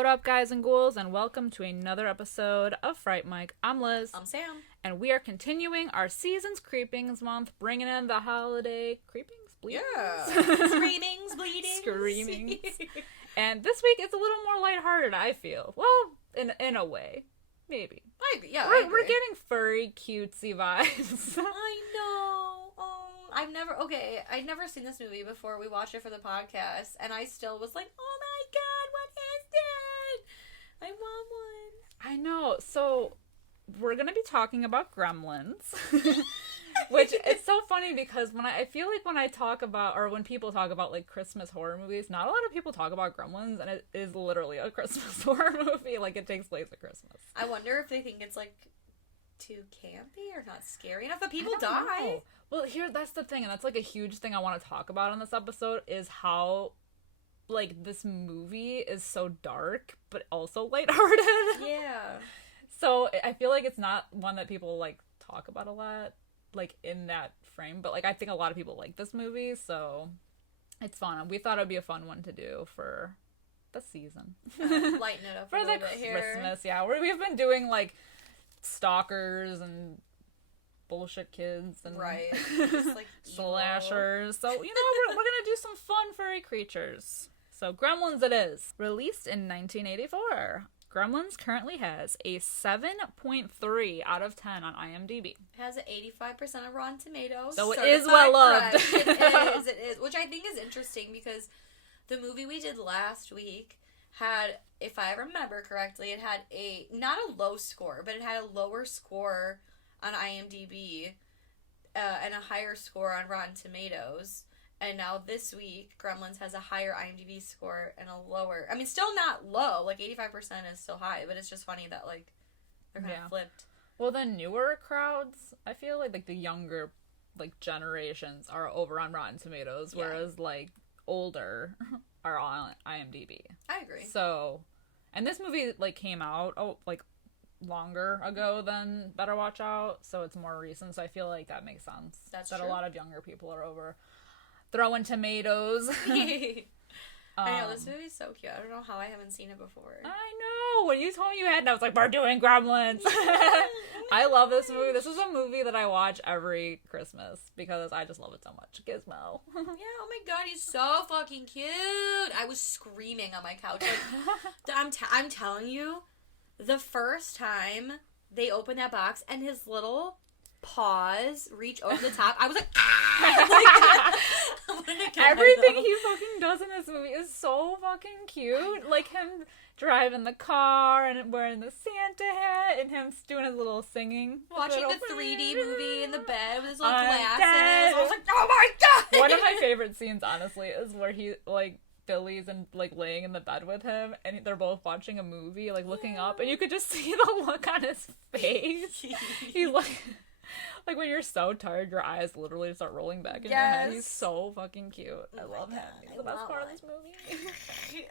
What up, guys and ghouls, and welcome to another episode of Fright Mic. I'm Liz. I'm Sam. And we are continuing our Seasons Creepings month, bringing in the holiday creepings? Bleedings? Yeah. Screamings, bleedings. Screamings. And this week it's a little more lighthearted, I feel. Well, in a way. Maybe. I agree. Yeah, We're getting furry, cutesy vibes. I know. Oh, I'd never seen this movie before we watched it for the podcast, and I still was like, oh my god, what is that? I want one. I know. So, we're going to be talking about Gremlins. Which, it's so funny because I feel like when I talk about, or when people talk about, like, Christmas horror movies, not a lot of people talk about Gremlins, and it is literally a Christmas horror movie. Like, it takes place at Christmas. I wonder if they think it's, like, too campy or not scary enough, but people die. Know. Well, that's the thing, and that's, like, a huge thing I want to talk about in this episode, is how, like, this movie is so dark, but also lighthearted. Yeah. So, I feel like it's not one that people, like, talk about a lot, like, in that frame, but, like, I think a lot of people like this movie, so it's fun. We thought it would be a fun one to do for the season. Lighten it up for a little the bit here. Christmas, yeah. We've been doing, like, stalkers and bullshit kids and right. Just, like, slashers. So, we're gonna do some fun furry creatures. So, Gremlins it is. Released in 1984. Gremlins currently has a 7.3 out of 10 on IMDb. It has an 85% of Rotten Tomatoes. So it is well loved. It is. Which I think is interesting because the movie we did last week had, if I remember correctly, it had not a low score, but it had a lower score on IMDb and a higher score on Rotten Tomatoes. And now this week, Gremlins has a higher IMDb score and a lower... I mean, still not low. Like, 85% is still high. But it's just funny that, like, they're kind of flipped. Well, the newer crowds, I feel like the younger, like, generations are over on Rotten Tomatoes. Yeah. Whereas, like, older are on IMDb. I agree. So... And this movie, like, came out, longer ago than Better Watch Out. So it's more recent. So I feel like that makes sense. That's true. That a lot of younger people are over... throwing tomatoes. I know, this movie's so cute. I don't know how I haven't seen it before. I know. When you told me you had, I was like, we're doing Gremlins. Yeah. I love this movie. This is a movie that I watch every Christmas because I just love it so much. Gizmo. Yeah, oh my god, he's so fucking cute. I was screaming on my couch. Like, I'm telling you, the first time they opened that box and his little paws reach over the top, I was like, ah! Everything he fucking does in this movie is so fucking cute. Like him driving the car and wearing the Santa hat and him doing his little singing. Watching the 3D movie in the bed with his little glasses. I was like, oh my god! One of my favorite scenes, honestly, is where he, like, Billy's and, like, laying in the bed with him and they're both watching a movie, like, looking up, and you could just see the look on his face. He's like, when you're so tired, your eyes literally start rolling back in your head. He's so fucking cute. I love him. He's the best part of this movie.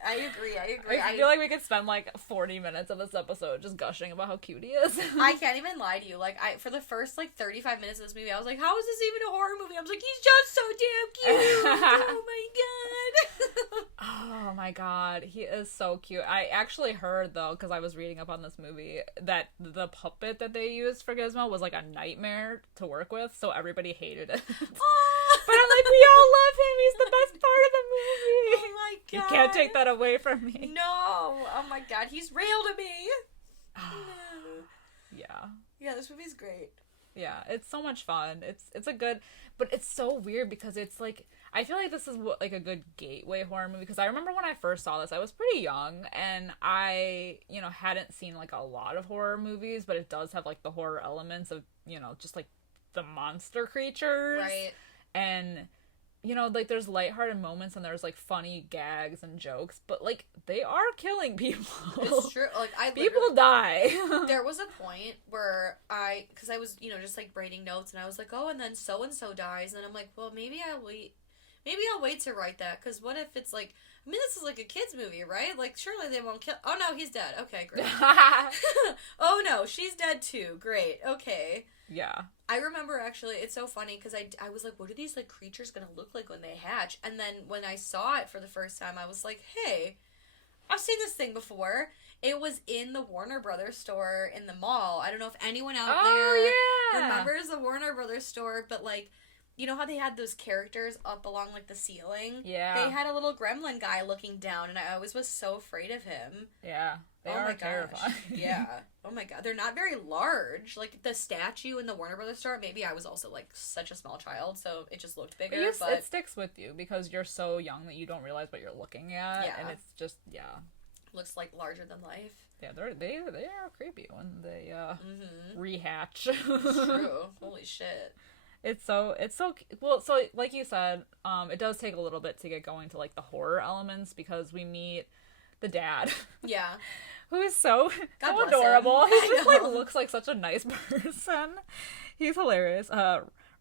I agree. I feel like we could spend, like, 40 minutes of this episode just gushing about how cute he is. I can't even lie to you. Like, for the first, like, 35 minutes of this movie, I was like, how is this even a horror movie? I was like, he's just so damn cute. Oh, my god. Oh, my god. He is so cute. I actually heard, though, because I was reading up on this movie, that the puppet that they used for Gizmo was, like, a nightmare to work with, so everybody hated it. But I'm like, we all love him. He's the best part of the movie. Oh my god. You can't take that away from me. No. Oh my god, he's real to me. Yeah. Yeah, this movie's great. Yeah, it's so much fun. It's a good, but it's so weird because it's like, I feel like this is like a good gateway horror movie because I remember when I first saw this, I was pretty young and I, hadn't seen like a lot of horror movies, but it does have like the horror elements of, just like the monster creatures. Right. And, like there's lighthearted moments and there's like funny gags and jokes, but like they are killing people. It's true. Like people die. There was a point where because I was, just like writing notes and I was like, oh, and then so-and-so dies. And I'm like, well, maybe I'll wait to write that. Because what if it's like, I mean, this is like a kid's movie, right? Like, surely they won't kill. Oh, no, he's dead. Okay, great. Oh, no, she's dead too. Great. Okay. Yeah. I remember, actually, it's so funny, because I was like, what are these, like, creatures gonna look like when they hatch? And then when I saw it for the first time, I was like, hey, I've seen this thing before. It was in the Warner Brothers store in the mall. I don't know if anyone out there remembers the Warner Brothers store, but like, you know how they had those characters up along like the ceiling? Yeah. They had a little gremlin guy looking down, and I always was so afraid of him. Yeah. They are terrifying. Yeah. Oh my god. They're not very large. Like the statue in the Warner Brothers store, maybe I was also like such a small child, so it just looked bigger. But it sticks with you because you're so young that you don't realize what you're looking at. Yeah. And it's just, looks like larger than life. Yeah, they are creepy when they rehatch. True. Holy shit. It's so well. So like you said, it does take a little bit to get going to like the horror elements because we meet the dad. Yeah. Who is so adorable. He just like looks like such a nice person. He's hilarious.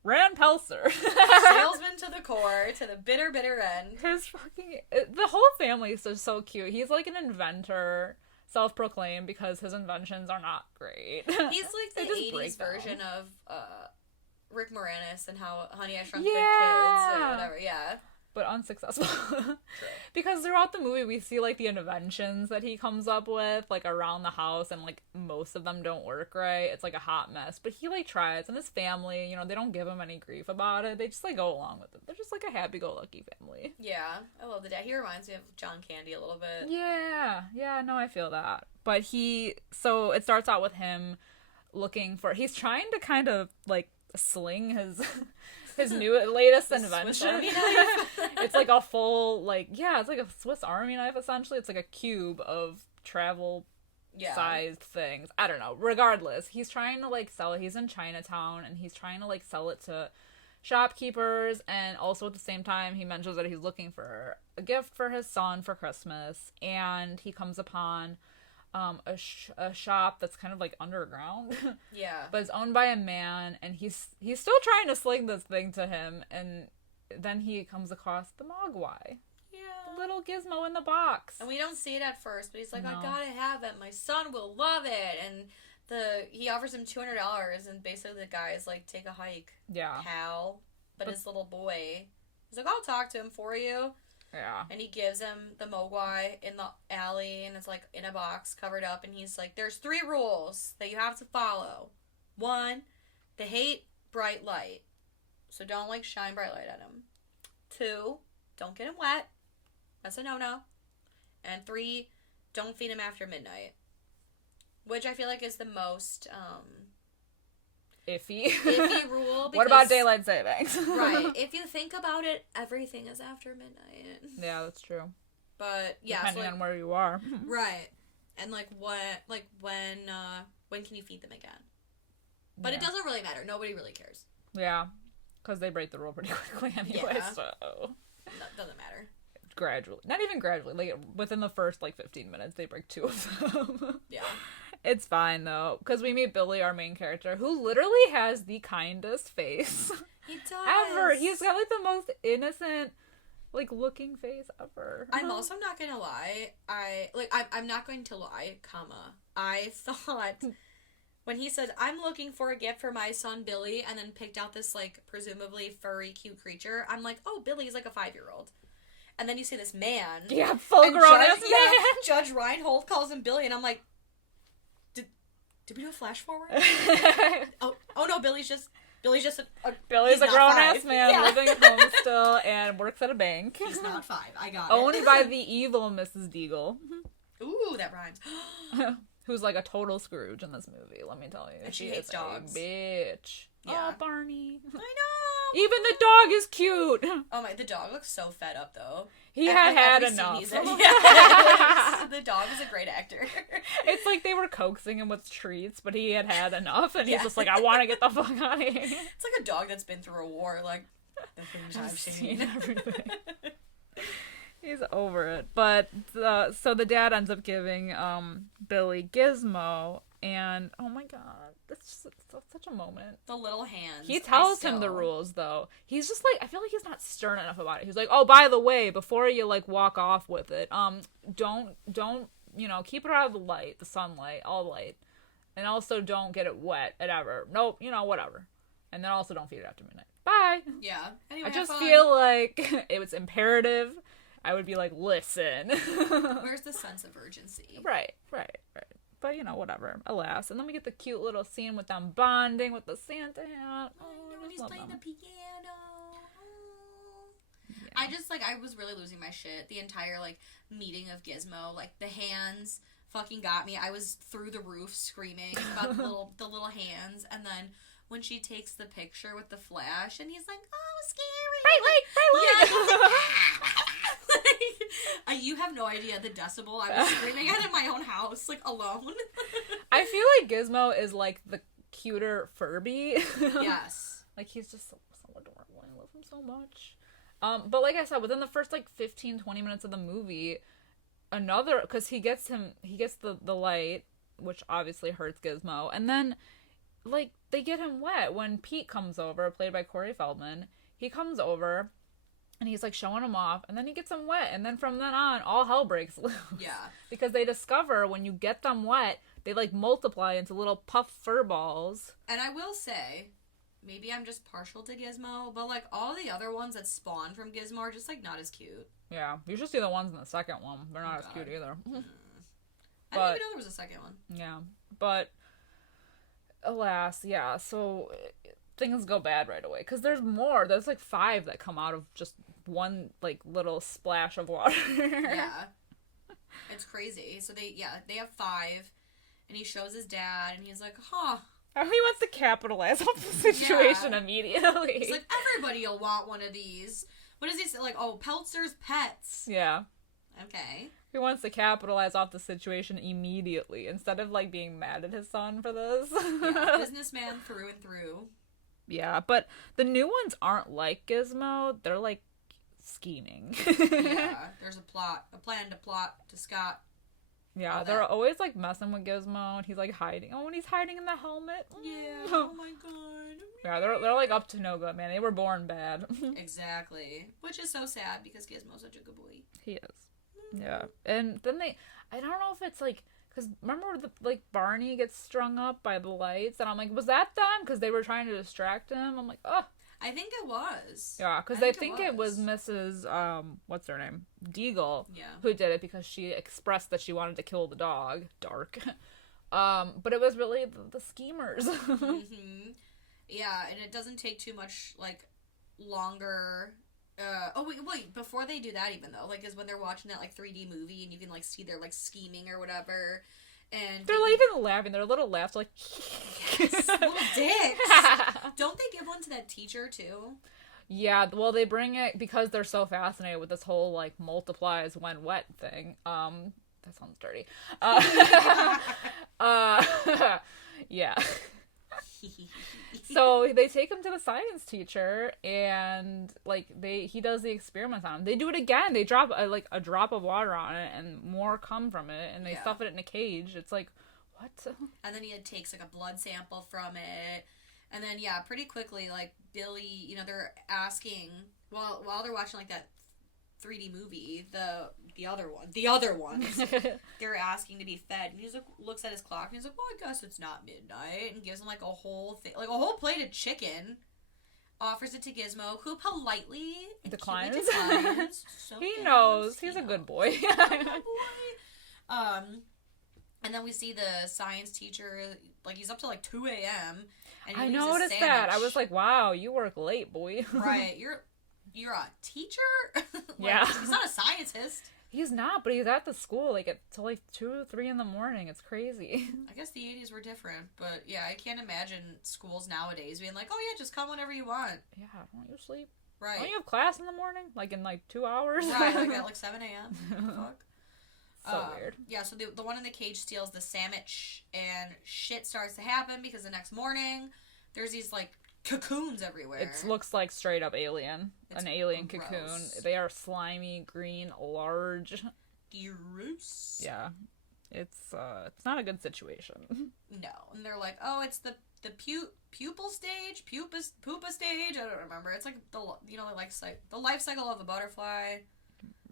Rand Pelser. Salesman to the core, to the bitter, bitter end. The whole family is just so cute. He's like an inventor, self-proclaimed, because his inventions are not great. He's like the 80s version of Rick Moranis and how Honey, I Shrunk the Kids or whatever, But unsuccessful. Because throughout the movie we see like the inventions that he comes up with like around the house, and like most of them don't work right. It's like a hot mess, but he like tries, and his family, you know, they don't give him any grief about it. They just like go along with it. They're just like a happy-go-lucky family. Yeah, I love the dad. He reminds me of John Candy a little bit. Yeah, no, I feel that. But so it starts out with him he's trying to kind of like sling his latest invention. It's like a full it's like a Swiss Army knife essentially. It's like a cube of travel sized things. I don't know. Regardless, he's trying to like sell it. He's in Chinatown and he's trying to like sell it to shopkeepers, and also at the same time he mentions that he's looking for a gift for his son for Christmas, and he comes upon a shop that's kind of like underground. Yeah. But it's owned by a man, and he's still trying to sling this thing to him, and then he comes across the Mogwai. Yeah. The little gizmo in the box. And we don't see it at first, but he's like, I gotta have it. My son will love it. And he offers him $200, and basically the guy is like, take a hike. Yeah. Pal. But his little boy, he's like, I'll talk to him for you. Yeah. And he gives him the Mogwai in the alley, and it's like in a box covered up, and he's like, there's 3 rules that you have to follow. 1, they hate bright light, so don't like shine bright light at him. 2, don't get him wet. That's a no-no. And 3, don't feed him after midnight. Which I feel like is the most iffy rule. What about daylight savings? Right. If you think about it, everything is after midnight. Yeah, that's true. But yeah, depending on where you are. Right. And when can you feed them again? But it doesn't really matter. Nobody really cares. Yeah. Because they break the rule pretty quickly anyway, so no, doesn't matter. Gradually. Not even gradually. Like, within the first, 15 minutes, they break 2 of them. Yeah. It's fine, though, because we meet Billy, our main character, who literally has the kindest face. He does. Ever. He's got, the most innocent, looking face ever. I'm also not gonna lie. I'm not going to lie, I thought... When he said, I'm looking for a gift for my son, Billy, and then picked out this, presumably furry, cute creature, I'm like, oh, Billy's like a 5-year-old. And then you see this man. Yeah, full grown-ass man. Yeah, Judge Reinhold calls him Billy, and I'm like, did we do a flash forward? oh no, Billy's a grown-ass man living at home still and works at a bank. He's not 5, I got it. Owned by the evil Mrs. Deagle. Ooh, that rhymes. Who's like a total Scrooge in this movie, let me tell you. And she hates dogs. A bitch. Yeah. Oh, Barney. I know. Even the dog is cute. Oh my, the dog looks so fed up though. He had enough. Yeah. The dog is a great actor. It's like they were coaxing him with treats, but he had enough, and he's just like, I want to get the fuck out of here. It's like a dog that's been through a war, the things I've seen. Everything. He's over it. But, so the dad ends up giving, Billy Gizmo, and, oh my god, that's such a moment. The little hands. He tells him the rules, though. He's just I feel like he's not stern enough about it. He's like, oh, by the way, before you, walk off with it, don't, keep it out of the light, the sunlight, all light. And also don't get it wet, whatever. Nope, whatever. And then also don't feed it after midnight. Bye! Yeah. Anyway, I just feel like it was imperative. I would be like, listen. Where's the sense of urgency? Right. But, whatever. Alas. And then we get the cute little scene with them bonding with the Santa hat. When he's playing the piano. Yeah. I was really losing my shit. The entire, meeting of Gizmo. The hands fucking got me. I was through the roof screaming about the little hands. And then when she takes the picture with the flash, and he's like, oh, scary. Bright light. You have no idea the decibel I was screaming at in my own house, alone. I feel like Gizmo is, the cuter Furby. Yes. He's just so adorable. I love him so much. But like I said, within the first, 15, 20 minutes of the movie, because he gets the light, which obviously hurts Gizmo, and then, they get him wet when Pete comes over, played by Corey Feldman. He comes over, and he's, showing him off, and then he gets him wet, and then from then on, all hell breaks loose. Yeah. Because they discover when you get them wet, they, multiply into little puff fur balls. And I will say, maybe I'm just partial to Gizmo, but, all the other ones that spawn from Gizmo are just, not as cute. Yeah, you should see the ones in the second one. They're not as cute either. I didn't even know there was a second one. Yeah, but alas, yeah, so things go bad right away. Because there's more. There's, 5 that come out of just one, little splash of water. Yeah. It's crazy. So they have 5, and he shows his dad, and he's like, huh. He wants to capitalize on the situation immediately. He's like, everybody will want one of these. What does he say? Peltzer's pets. Yeah. Okay. He wants to capitalize off the situation immediately instead of being mad at his son for this. Yeah, businessman through and through. Yeah, but the new ones aren't like Gizmo. They're scheming. Yeah, there's a plan to plot to Scott. Yeah, they're always messing with Gizmo, and he's hiding. Oh, and he's hiding in the helmet. Yeah. Oh my god. Yeah, they're up to no good, man. They were born bad. Exactly. Which is so sad because Gizmo's such a good boy. He is. Yeah. And then I don't know if it's because remember Barney gets strung up by the lights, and I'm like, was that them? Because they were trying to distract him. I'm like, oh. I think it was. Yeah, because they think it was Mrs. What's her name? Deagle. Yeah. Who did it because she expressed that she wanted to kill the dog. Dark. But it was really the schemers. Mm-hmm. Yeah, and it doesn't take too much, longer. Wait, before they do that even, though, is when they're watching that, 3D movie, and you can, see their, scheming or whatever, and... They're, even laughing. Their little laughs, yes, little dicks! Don't they give one to that teacher, too? Yeah, well, they bring it because they're so fascinated with this whole, multiplies when wet thing. That sounds dirty. Yeah. So they take him to the science teacher, and he does the experiments on him. They do it again. They drop a drop of water on it, and more come from it, and they stuff it in a cage. It's what? And then he takes a blood sample from it, and then pretty quickly Billy, they're asking while they're watching that 3D movie, the other ones, they're asking to be fed, and he looks at his clock, and he's like, well, I guess it's not midnight, and gives him a whole thing, a whole plate of chicken, offers it to Gizmo, who politely declines. So he knows. He's a good boy. And then we see the science teacher, he's up to 2 a.m. and I noticed that. I was like, wow, you work late, boy. Right, you're a teacher? Yeah. He's not a scientist. He's not, but he's at the school till 2 or 3 in the morning. It's crazy. I guess the 80s were different, but yeah, I can't imagine schools nowadays being oh yeah, just come whenever you want. Yeah, don't you sleep? Right. Don't you have class in the morning? In 2 hours? Right, at 7 a.m. Fuck. So weird. Yeah, so the one in the cage steals the sandwich, and shit starts to happen because the next morning there's these cocoons everywhere. It looks like straight up alien. An alien gross. cocoon. They are slimy, green, large. Gross. Yeah. It's not a good situation. No. And they're oh, it's the pupal stage, pupa stage. I don't remember. It's the life cycle of a butterfly.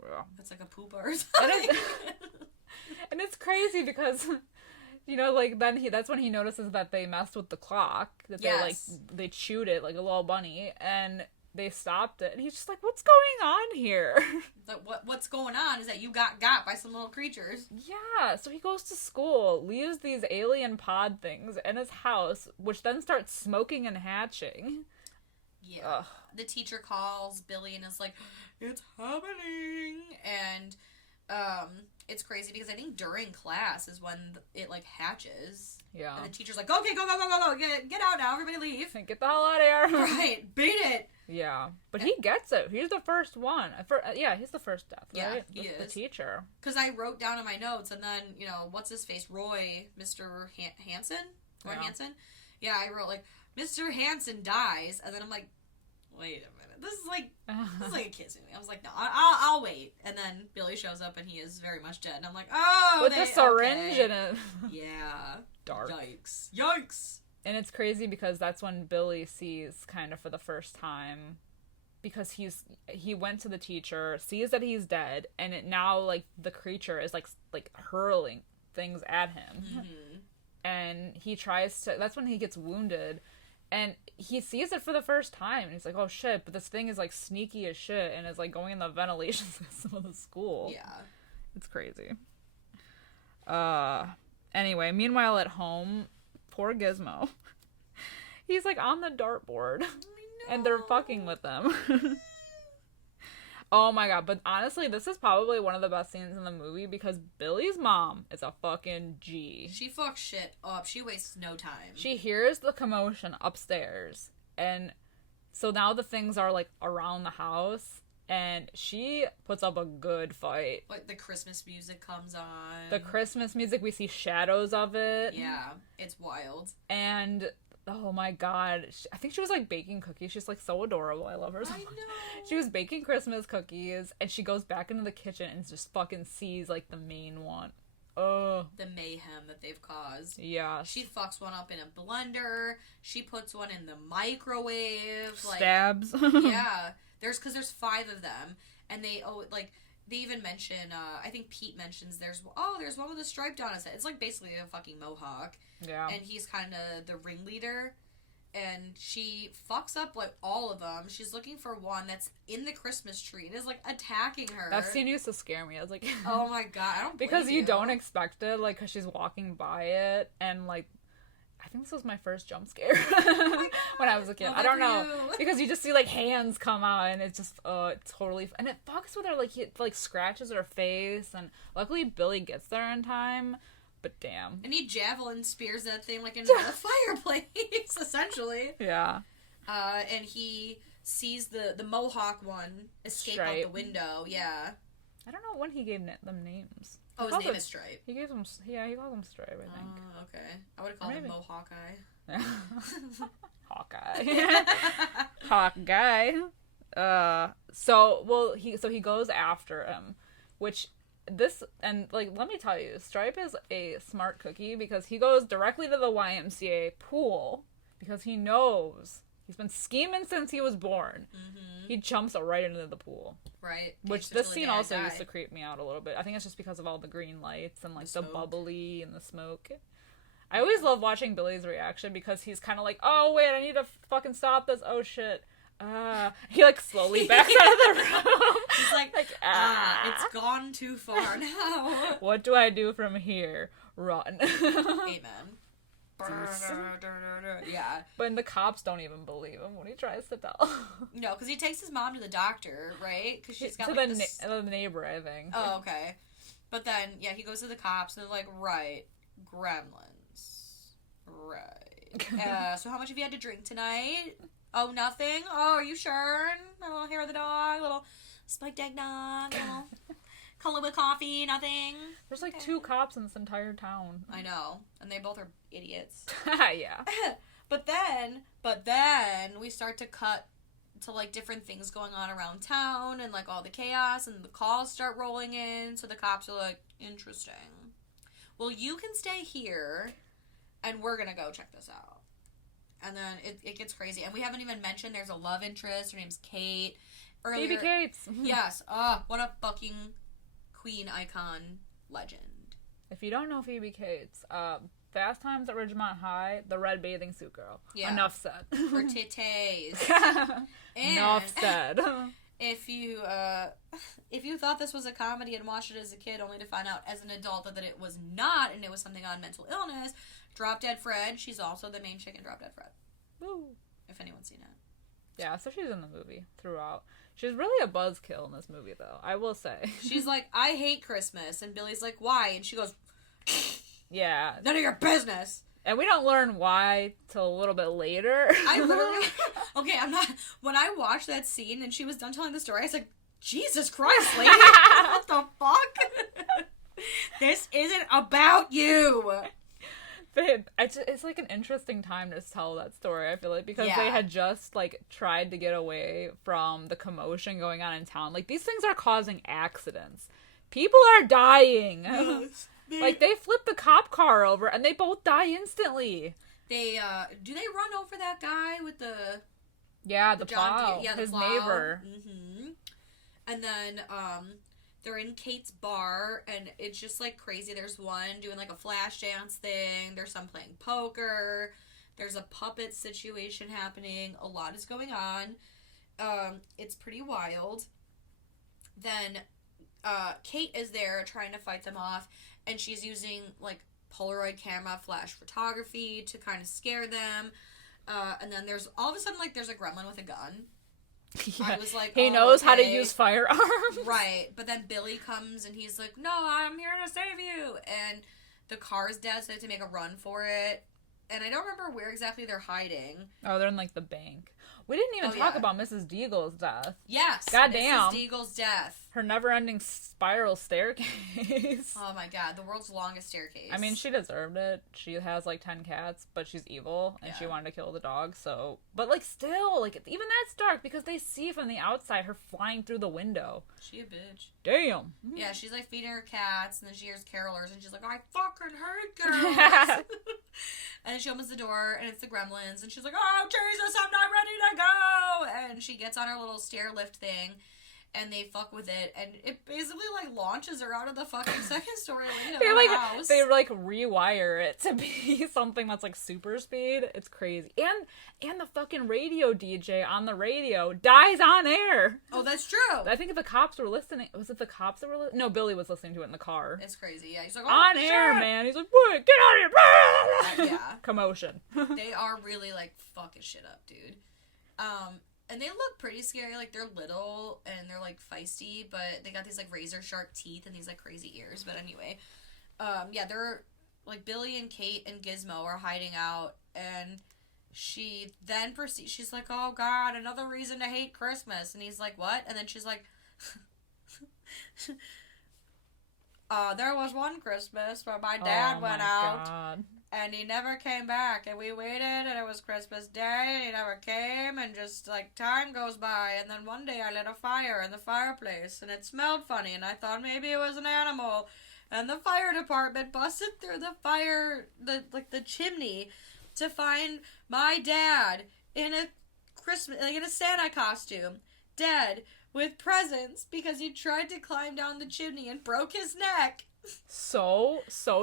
Yeah. It's a poopa or something. And it's crazy because then that's when he notices that they messed with the clock, that they chewed it like a little bunny, and they stopped it, and he's just like, what's going on here? Like, what's going on is that you got by some little creatures. Yeah, so he goes to school, leaves these alien pod things in his house, which then starts smoking and hatching. Yeah. Ugh. The teacher calls Billy and is like, it's happening. And it's crazy because I think during class is when it, like, hatches. Yeah. And the teacher's like, okay, go. Get out now. Everybody leave. Get the hell out of here. Right. Beat it. Yeah. But he gets it. He's the first one. He's the first death, right? Yeah, he is. The teacher. Because I wrote down in my notes, and then, what's his face? Roy, Mr. Hansen? Roy Hansen? Yeah, I wrote, like, Mr. Hansen dies, and then I'm like, wait a minute. This is like a kid's movie. I was like, no, I'll wait. And then Billy shows up, and he is very much dead. And I'm like, oh, with the syringe in it. Yeah. Dark. Yikes. And it's crazy because that's when Billy sees kind of for the first time, because he went to the teacher, sees that he's dead, and it now, like, the creature is like hurling things at him. Mm-hmm. And he tries to, that's when he gets wounded, and he sees it for the first time, and he's like, oh shit, but this thing is, like, sneaky as shit, and is, like, going in the ventilation system of the school. Yeah. It's crazy. Anyway, meanwhile at home, poor Gizmo. He's, like, on the dartboard, and they're fucking with them. Oh my god, but honestly, this is probably one of the best scenes in the movie because Billy's mom is a fucking G. She fucks shit up. She wastes no time. She hears the commotion upstairs, and so now the things are, like, around the house, and she puts up a good fight. Like, the Christmas music comes on. The Christmas music, we see shadows of it. Yeah, it's wild. And oh my god, I think she was, like, baking cookies. She's, like, so adorable. I love her so much. I know. She was baking Christmas cookies, and she goes back into the kitchen and just fucking sees, like, the main one. Oh. The mayhem that they've caused. Yeah. She fucks one up in a blender. She puts one in the microwave. Stabs. Yeah. There's 5 of them, and they even mention, I think Pete mentions there's one with a stripe down his head. It's, like, basically a fucking mohawk. Yeah. And he's kind of the ringleader. And she fucks up, like, all of them. She's looking for one that's in the Christmas tree and is, like, attacking her. That scene used to scare me. I was like... oh, my God. I don't because you don't expect it, like, because she's walking by it. And, like, I think this was my first jump scare when I was a kid. I don't know. Because you just see, like, hands come out, and it's just, totally... And it fucks with her, like, he, like, scratches her face. And luckily, Billy gets there in time. But damn. And he javelin spears that thing, like, into the fireplace, essentially. Yeah. And he sees the Mohawk one escape out the window. Yeah. I don't know when he gave them names. Oh, his name is Stripe. He gave them, he called them Stripe, I think. Oh, okay. I would have called him Mohawk Eye. Hawkeye. Hawkeye. So he goes after him, which... This, and, like, let me tell you, Stripe is a smart cookie because he goes directly to the YMCA pool because he knows he's been scheming since he was born. Mm-hmm. He jumps right into the pool. Right. Which this scene also used to creep me out a little bit. I think it's just because of all the green lights and, like, the bubbly and the smoke. I always love watching Billy's reaction because he's kind of like, oh, wait, I need to fucking stop this. Oh, shit. He, like, slowly backs out of the room. He's like it's gone too far now. What do I do from here? Run. Amen. Yeah. But the cops don't even believe him when he tries to tell. No, because he takes his mom to the doctor, right? Because she's got, to like, the neighbor, I think. Oh, okay. But then, yeah, he goes to the cops, and they're like, right, gremlins. Right. So how much have you had to drink tonight? Oh, nothing? Oh, are you sure? A little hair of the dog, a little spiked eggnog, a little color with coffee, nothing. There's like 2 cops in this entire town. I know. And they both are idiots. Yeah. But then we start to cut to, like, different things going on around town and, like, all the chaos, and the calls start rolling in, so the cops are like, interesting. Well, you can stay here, and we're gonna go check this out. And then it gets crazy. And we haven't even mentioned there's a love interest. Her name's Kate. Earlier, Baby Kate's. Yes. What a fucking queen icon legend. If you don't know Phoebe Cates, Fast Times at Ridgemont High, the red bathing suit girl. Yeah. Enough said. Her titties. Enough said. If you thought this was a comedy and watched it as a kid only to find out as an adult that it was not and it was something on mental illness, Drop Dead Fred, she's also the main chick in Drop Dead Fred. Woo. If anyone's seen it. Yeah, so she's in the movie throughout. She's really a buzzkill in this movie, though, I will say. She's like, I hate Christmas. And Billy's like, why? And she goes, yeah. None of your business. And we don't learn why till a little bit later. I literally... Okay, I'm not... When I watched that scene and she was done telling the story, I was like, Jesus Christ, lady. What the fuck? This isn't about you. But it's like an interesting time to tell that story, I feel like, because they had just, like, tried to get away from the commotion going on in town. Like, these things are causing accidents. People are dying. Yes. Like, they flip the cop car over, and they both die instantly. They, do they run over that guy with the... Yeah, the plow. Yeah, the his plow. neighbor. Mm-hmm. And then, they're in Kate's bar, and it's just, like, crazy. There's one doing, like, a flash dance thing. There's some playing poker. There's a puppet situation happening. A lot is going on. It's pretty wild. Then, Kate is there trying to fight them off, and she's using, like, Polaroid camera flash photography to kind of scare them. And then there's, all of a sudden, like, there's a gremlin with a gun. Yeah. I was like, he knows how to use firearms. Right. But then Billy comes and he's like, no, I'm here to save you. And the car's dead, so they have to make a run for it. And I don't remember where exactly they're hiding. Oh, they're in, like, the bank. We didn't even talk about Mrs. Deagle's death. Yes. Goddamn. Mrs. Deagle's death. Her never-ending spiral staircase. Oh my god, the world's longest staircase. I mean, she deserved it. She has, like, 10 cats, but she's evil, and she wanted to kill the dog, so... But, like, still, like, even that's dark, because they see from the outside her flying through the window. She a bitch. Damn. Yeah, she's, like, feeding her cats, and then she hears carolers, and she's like, I fucking hate carolers. And then she opens the door, and it's the gremlins, and she's like, oh, Jesus, I'm not ready to go! And she gets on her little stair lift thing, and they fuck with it, and it basically, like, launches her out of the fucking second story window of the house. They, like, rewire it to be something that's, like, super speed. It's crazy. And the fucking radio DJ on the radio dies on air. Oh, that's true. I think the cops were listening. Was it the cops that were listening? No, Billy was listening to it in the car. It's crazy, yeah. He's like, oh, on shit. air, man. He's like, what? Get out of here. Yeah. Commotion. They are really, like, fucking shit up, dude. And they look pretty scary. Like, they're little and they're, like, feisty, but they got these, like, razor sharp teeth and these, like, crazy ears. But anyway, yeah, they're, like, Billy and Kate and Gizmo are hiding out, and she then proceeds, she's like, oh, God, another reason to hate Christmas. And he's like, what? And then she's like, there was one Christmas where my dad went out. God. And he never came back, and we waited, and it was Christmas Day, and he never came, and just, like, time goes by, and then one day I lit a fire in the fireplace, and it smelled funny, and I thought maybe it was an animal, and the fire department busted through the fire, the chimney, to find my dad in a Christmas, like, in a Santa costume, dead, with presents, because he tried to climb down the chimney and broke his neck. So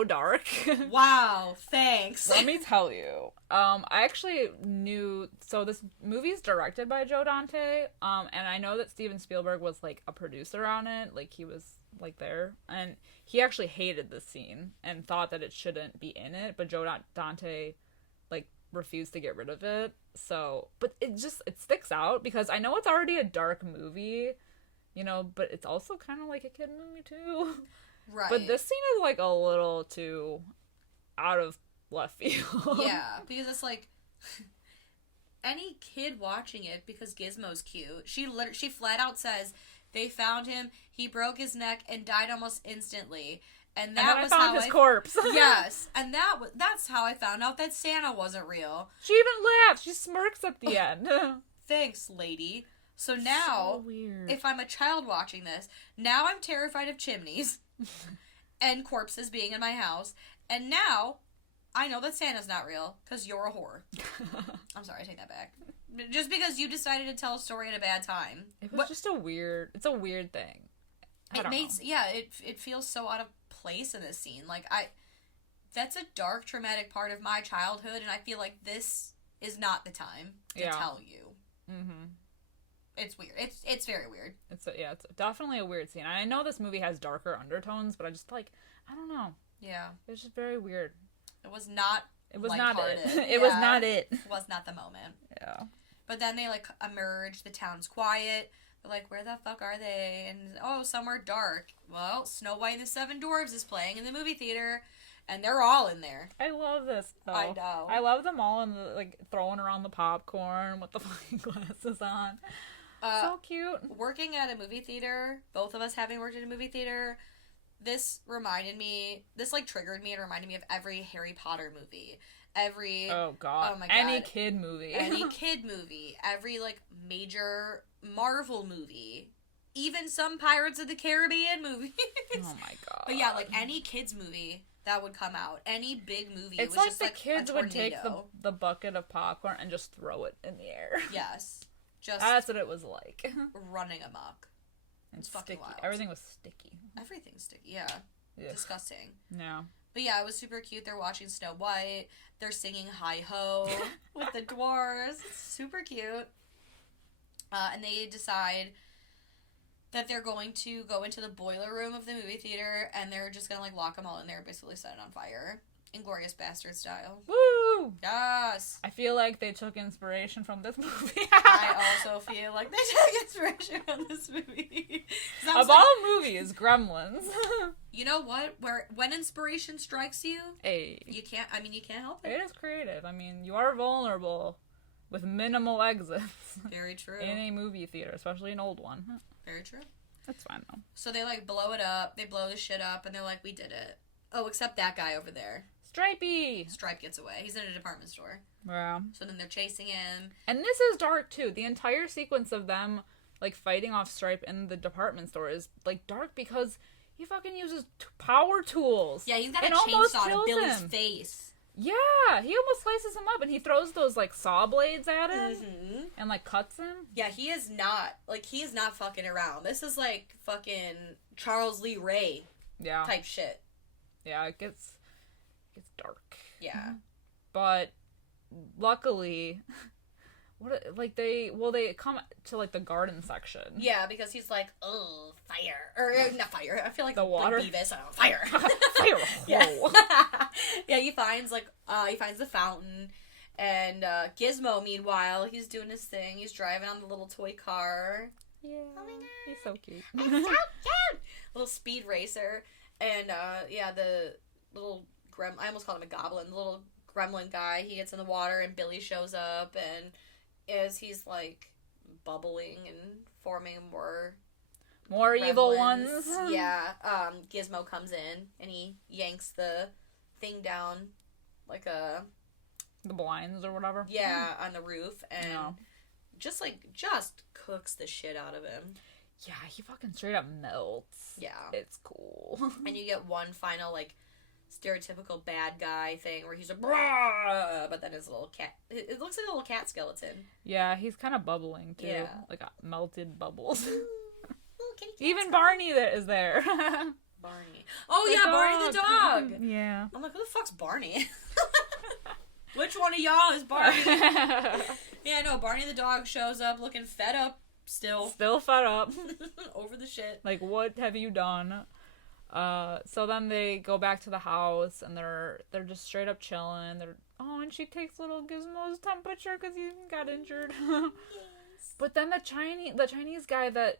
dark. Wow, thanks. Let me tell you. I actually knew, so this movie's directed by Joe Dante, and I know that Steven Spielberg was, like, a producer on it, like, he was, like, there, and he actually hated this scene, and thought that it shouldn't be in it, but Joe Dante, like, refused to get rid of it, so, but it sticks out, because I know it's already a dark movie, you know, but it's also kind of like a kid movie, too. Right. But this scene is, like, a little too out of left field. Yeah, because it's like any kid watching it, because Gizmo's cute. She flat out says they found him, he broke his neck and died almost instantly. And that was how his corpse. Yes, and that's how I found out that Santa wasn't real. She even laughs. She smirks at the end. Thanks, lady. So now, so weird. If I'm a child watching this, now I'm terrified of chimneys and corpses being in my house. And now, I know that Santa's not real, because you're a whore. I'm sorry, I take that back. Just because you decided to tell a story at a bad time. It was just a weird thing. It feels so out of place in this scene. Like, that's a dark, traumatic part of my childhood, and I feel like this is not the time to tell you. Mm-hmm. It's weird. It's very weird. It's definitely a weird scene. I know this movie has darker undertones, but I just I don't know. Yeah. It's just very weird. It was not it. It was not it. It was not it. It was not the moment. Yeah. But then they, emerge. The town's quiet. They're like, where the fuck are they? And, somewhere dark. Well, Snow White and the Seven Dwarfs is playing in the movie theater. And they're all in there. I love this, though. I know. I love them all in the, throwing around the popcorn with the fucking glasses on. So cute. Working at a movie theater, both of us having worked at a movie theater, this triggered me and reminded me of every Harry Potter movie. Oh my god. Any kid movie. Any kid movie. Every, major Marvel movie. Even some Pirates of the Caribbean movies. Oh my god. But yeah, any kids movie that would come out. Any big movie. It's it was just the kids would take the bucket of popcorn and just throw it in the air. Yes. That's what it was like. Running amok. It's fucking wild. Everything was sticky. Everything's sticky, yeah. Disgusting. Yeah. But yeah, it was super cute. They're watching Snow White. They're singing Hi-Ho with the dwarves. It's super cute. And they decide that they're going to go into the boiler room of the movie theater, and they're just going to, lock them all in there, basically set it on fire. Inglourious Bastard style. Woo! Yes! I feel like they took inspiration from this movie. I also feel like they took inspiration from this movie. Of all movies, Gremlins. You know what? When inspiration strikes you, you can't help it. It is creative. You are vulnerable with minimal exits. Very true. In a movie theater, especially an old one. Very true. That's fine, though. So they, blow it up. They blow the shit up, and they're like, we did it. Oh, except that guy over there. Stripey! Stripe gets away. He's in a department store. Yeah. So then they're chasing him. And this is dark, too. The entire sequence of them, fighting off Stripe in the department store is, dark because he fucking uses power tools. Yeah, he's got a chainsaw to Billy's face. Yeah, he almost slices him up, and he throws those, saw blades at him, and, cuts him. Yeah, he is not fucking around. This is, fucking Charles Lee Ray type shit. Yeah, it gets dark. Yeah. But, luckily, they come to, the garden section. Yeah, because he's like, oh, fire. Or, not fire. I feel like the water. Beavis. Fire. Fire. Yeah. Yeah, he finds, the fountain. And, Gizmo, meanwhile, he's doing his thing. He's driving on the little toy car. Yeah. Oh my god. He's so cute. I'm so cute! Little speed racer. And, the little I almost called him a goblin. The little gremlin guy, he gets in the water, and Billy shows up, and as he's, bubbling and forming more evil ones. Yeah, Gizmo comes in, and he yanks the thing down, the blinds or whatever. Yeah, on the roof, and just cooks the shit out of him. Yeah, he fucking straight up melts. Yeah. It's cool. And you get one final, stereotypical bad guy thing where he's like, brah, but then his little cat, it looks like a little cat skeleton. Yeah, he's kind of bubbling, too. Yeah. Melted bubbles. Little Even Barney is there. Barney. Oh, yeah, Barney the dog. Yeah. I'm like, who the fuck's Barney? Which one of y'all is Barney? Yeah, no, Barney the dog shows up looking fed up still. Still fed up. Over the shit. What have you done? So then they go back to the house, and they're just straight up chilling. And she takes little Gizmo's temperature because he got injured. Yes. But then the Chinese guy that,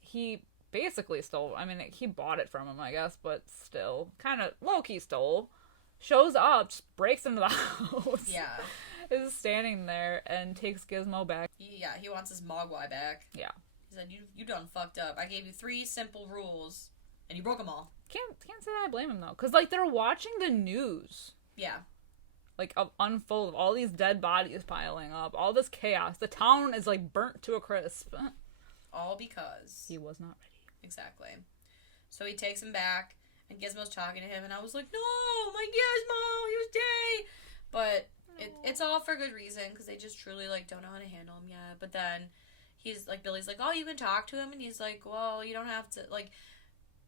he basically stole, he bought it from him, I guess, but still, kind of low-key stole, shows up, just breaks into the house. Yeah. Is standing there and takes Gizmo back. Yeah, he wants his Mogwai back. Yeah. He said, you done fucked up. I gave you 3 simple rules, and you broke them all. Can't say that I blame him, though. Because, they're watching the news. Yeah. Unfold of all these dead bodies piling up. All this chaos. The town is, burnt to a crisp. All because he was not ready. Exactly. So he takes him back, and Gizmo's talking to him, and I was like, no, my Gizmo, he was dead. But it's all for good reason, because they just truly, don't know how to handle him yet. But then he's, Billy's like, oh, you can talk to him? And he's like, well, you don't have to,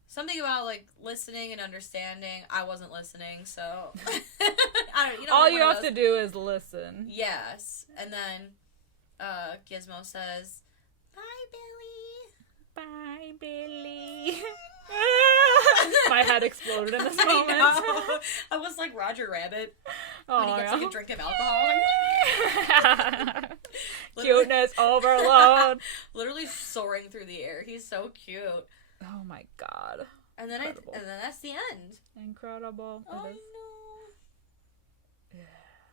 Something about, like, listening and understanding. I wasn't listening, so... All you have to do is listen. Yes. And then Gizmo says, "Bye, Billy." Bye, Billy. My head exploded in this moment. I was like Roger Rabbit Oh, when he gets yeah. like a drink of alcohol. Cuteness overload. Literally soaring through the air. He's so cute. Oh my god. And then Incredible. and then that's the end. Incredible. I It is. know.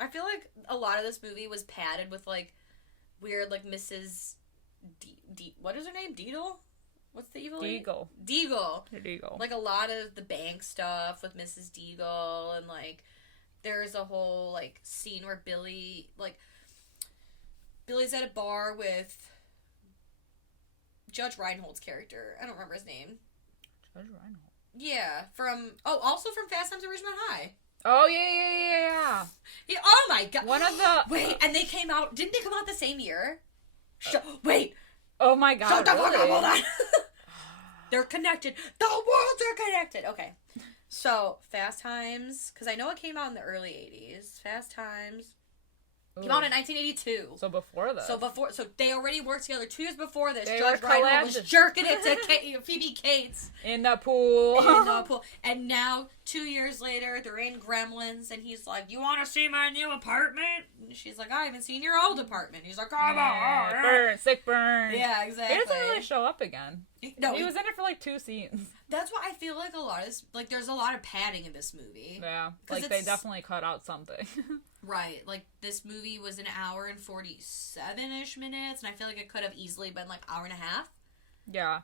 I feel like a lot of this movie was padded with like weird like Mrs. What is her name? Deedle? What's the evil lady? Deagle. Deagle. Like a lot of the bank stuff with Mrs. Deagle, and like there's a whole like scene where Billy's at a bar with Judge Reinhold's character. I don't remember his name. Judge Reinhold. Yeah, also from Fast Times at Ridgemont High. Oh yeah. Oh my god. One of the Wait, and they came out. Didn't they come out the same year? Wait. Oh my god. Shut the really? fuck up, hold on. They're connected. The worlds are connected. Okay. So, Fast Times, because I know it came out in the early 80s. Fast Times came out in 1982. So before this. So they already worked together 2 years before this. They Judge were Reinhold was collaborative. jerking it to Phoebe Cates in the pool. in the pool. And now, 2 years later, they're in Gremlins, and he's like, "You want to see my new apartment?" And she's like, "I haven't seen your old apartment." He's like, "Come on." Burn, sick burn. Yeah, exactly. He doesn't really show up again. No, he was in it for like 2 scenes. That's why I feel like a lot of this, like, there's a lot of padding in this movie. Yeah, like they definitely cut out something. Right, like, this movie was an hour and 47-ish minutes, and I feel like it could have easily been, like, hour and a half. Yeah.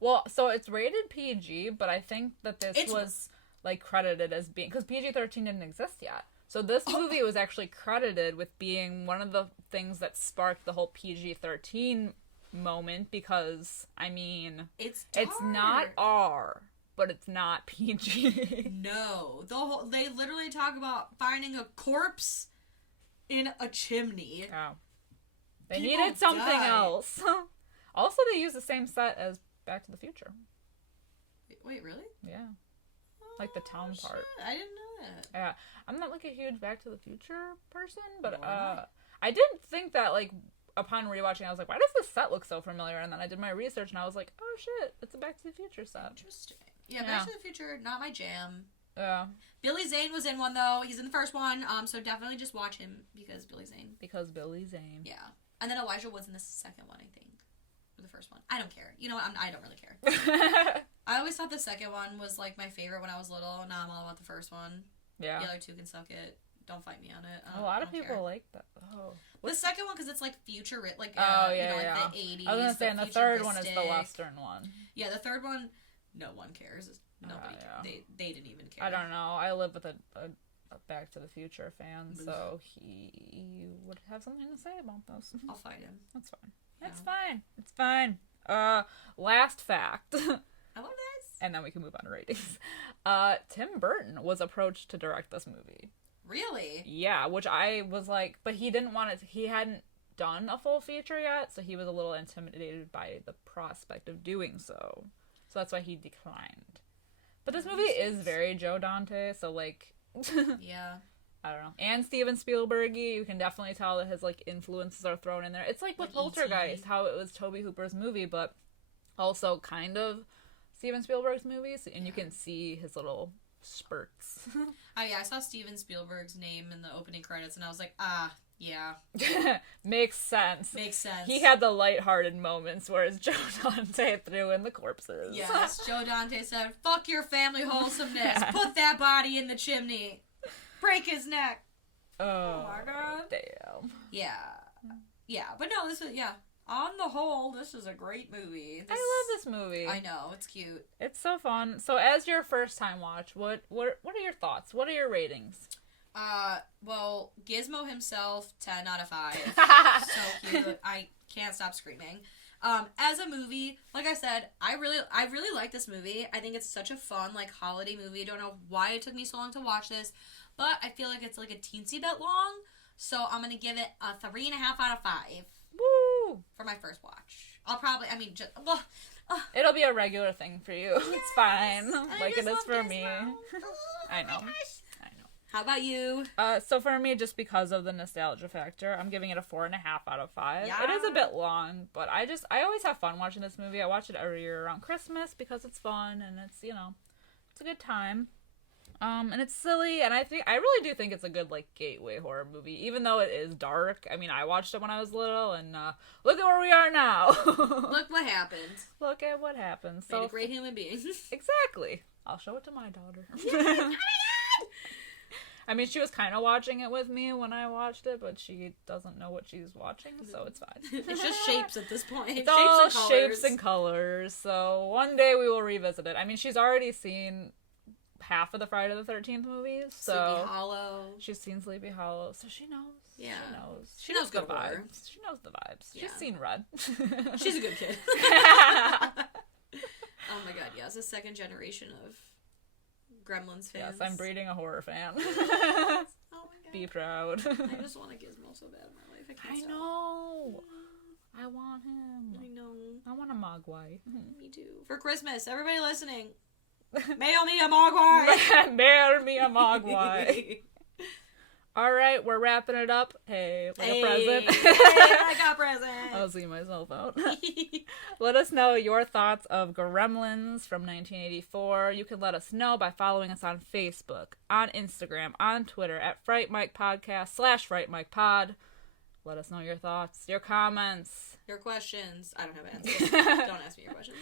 Well, so it's rated PG, but I think that this was, like, credited as being... Because PG-13 didn't exist yet. So this movie was actually credited with being one of the things that sparked the whole PG-13 moment, because, I mean... It's dark. It's not R, but it's not PG. No. They literally talk about finding a corpse in a chimney. Oh. They People needed something die. else. Also, they use the same set as Back to the Future. Wait, really? Yeah. Like the town shit. part. I didn't know that. Yeah. I'm not like a huge Back to the Future person, but Nor am I. I didn't think that, like, upon rewatching, I was like, why does this set look so familiar? And then I did my research and I was like, oh shit, it's a Back to the Future set. Interesting. Yeah, Back to the Future, not my jam. Yeah. Billy Zane was in one, though. He's in the first one, so definitely just watch him because Billy Zane. Because Billy Zane. Yeah. And then Elijah Wood's in the second one, I think. Or the first one. I don't care. You know what? I don't really care. I always thought the second one was, like, my favorite when I was little. Now I'm all about the first one. Yeah. The other 2 can suck it. Don't fight me on it. A lot of people like that. Oh. The second one, because it's, like, future, like, oh, you yeah, know, yeah. like the 80s. I was going to say, and the third one is the Western one. Yeah, the third one, no one cares. Nobody, yeah. they didn't even care. I don't know. I live with a Back to the Future fan, so he would have something to say about this. I'll fight him. That's fine. Yeah. It's fine. It's fine. Last fact. I love this. And then we can move on to ratings. Tim Burton was approached to direct this movie. Really? Yeah, which I was like, but he didn't want it. He hadn't done a full feature yet, so he was a little intimidated by the prospect of doing so. So that's why he declined. But this movie is very Joe Dante, so, like... Yeah. I don't know. And Steven Spielberg-y, you can definitely tell that his, like, influences are thrown in there. It's like with Poltergeist, how it was Tobe Hooper's movie, but also kind of Steven Spielberg's movies, and you can see his little spurts. Oh, yeah, I saw Steven Spielberg's name in the opening credits, and I was like, yeah. Makes sense. Makes sense. He had the lighthearted moments, whereas Joe Dante threw in the corpses. Yes, Joe Dante said, fuck your family wholesomeness. Put that body in the chimney. Break his neck. Oh my god. Damn. Yeah. Yeah, but no, this is, yeah. On the whole, this is a great movie. I love this movie. I know, it's cute. It's so fun. So as your first time watch, what are your thoughts? What are your ratings? Well, Gizmo himself, 10 out of 5. So cute. I can't stop screaming. As a movie, like I said, I really like this movie. I think it's such a fun, like, holiday movie. I don't know why it took me so long to watch this, but I feel like it's, like, a teensy bit long, so I'm gonna give it a 3.5 out of 5. Woo! For my first watch. I'll probably, I mean, just, well... It'll be a regular thing for you. Yes. It's fine. Like it is for me. I know. How about you? So for me, just because of the nostalgia factor, I'm giving it a 4.5 out of 5. Yeah. It is a bit long, but I always have fun watching this movie. I watch it every year around Christmas because it's fun and it's, you know, it's a good time. And it's silly, and I really do think it's a good, like, gateway horror movie, even though it is dark. I mean, I watched it when I was little, and look at where we are now. Look what happened. Look at what happened. Made a great human being. Exactly. I'll show it to my daughter. I mean, she was kind of watching it with me when I watched it, but she doesn't know what she's watching, so it's fine. It's just shapes at this point. It's all shapes and colors, so one day we will revisit it. I mean, she's already seen half of the Friday the 13th movies, so... Sleepy Hollow. She's seen Sleepy Hollow, so she knows. Yeah. She knows good the horror. vibes. She knows the vibes. Yeah. She's seen Red. She's a good kid. Oh my god, yes. A second generation of Gremlins fans. Yes, I'm breeding a horror fan. Oh my god. Be proud. I just want a Gizmo so bad in my life. I can't stop. know. I want him. I know. I want a Mogwai. Me too. For Christmas, everybody listening, mail me a Mogwai. Mail me a Mogwai. All right, we're wrapping it up. Hey, like a present. Hey, I got a present. I'll see myself out. Let us know your thoughts of Gremlins from 1984. You can let us know by following us on Facebook, on Instagram, on Twitter at Fright Mic Podcast /Fright Mic Pod. Let us know your thoughts, your comments. Your questions. I don't have answers. Don't ask me your questions.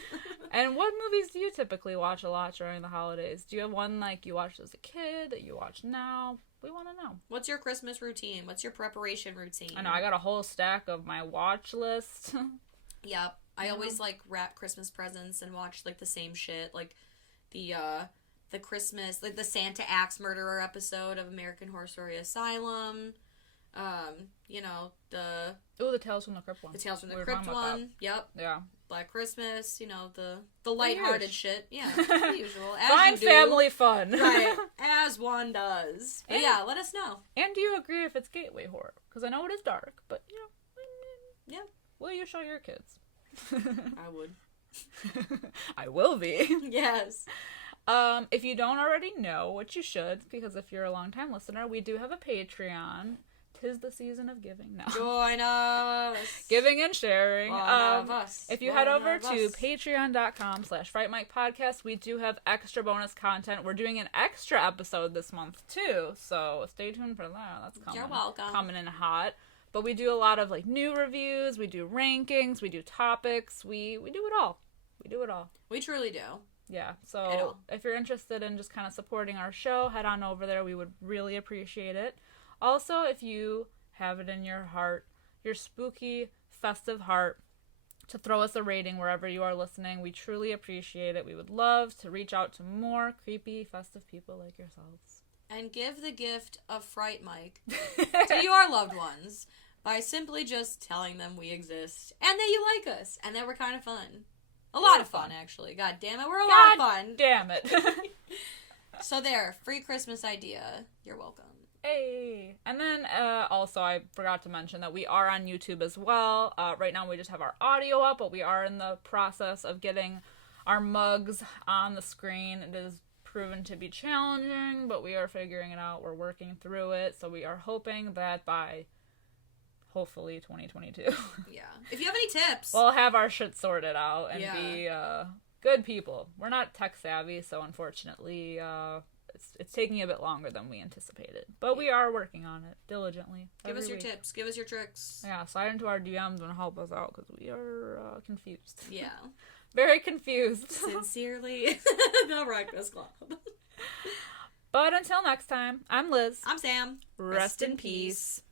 And what movies do you typically watch a lot during the holidays? Do you have one like you watched as a kid that you watch now? We want to know. What's your Christmas routine? What's your preparation routine? I know, I got a whole stack of my watch list. Yep. I always, like, wrap Christmas presents and watch, like, the same shit. Like, the Christmas, like, the Santa Axe Murderer episode of American Horror Story Asylum. You know, the Tales from the Crypt one. The Tales from the Crypt one. Yep. Yeah. Black Christmas, you know, the lighthearted shit. Yeah, the usual. As Fine you do. family fun. Right. As one does. But yeah, let us know. And do you agree if it's gateway horror? Because I know it is dark, but, you know. Yeah. Will you show your kids? I would. I will be. Yes. If you don't already know, which you should, because if you're a long-time listener, we do have a Patreon. 'Tis the season of giving now. Join us. Giving and sharing. If you head over to patreon.com/Fright Mic Podcast, we do have extra bonus content. We're doing an extra episode this month too, so stay tuned for that. That's coming. You're welcome. Coming in hot. But we do a lot of like new reviews, we do rankings, we do topics, we do it all. We do it all. We truly do. Yeah, so if you're interested in just kind of supporting our show, head on over there. We would really appreciate it. Also, if you have it in your heart, your spooky, festive heart, to throw us a rating wherever you are listening, we truly appreciate it. We would love to reach out to more creepy, festive people like yourselves. And give the gift of Fright Mic to your loved ones by simply just telling them we exist and that you like us and that we're kind of fun. A lot of fun, actually. God damn it, we're a lot of fun. Damn it. So there, free Christmas idea. You're welcome. Hey. And then also I forgot to mention that we are on YouTube as well. Right now we just have our audio up, but we are in the process of getting our mugs on the screen. It is proven to be challenging, but we are figuring it out. We're working through it. So we are hoping that by hopefully 2022. Yeah. If you have any tips, we'll have our shit sorted out and be good people. We're not tech savvy, so unfortunately it's taking a bit longer than we anticipated. But we are working on it diligently. Give us your tips. Give us your tricks. Yeah, slide into our DMs and help us out because we are confused. Yeah. Very confused. Sincerely, the Breakfast Club. But until next time, I'm Liz. I'm Sam. Rest in peace.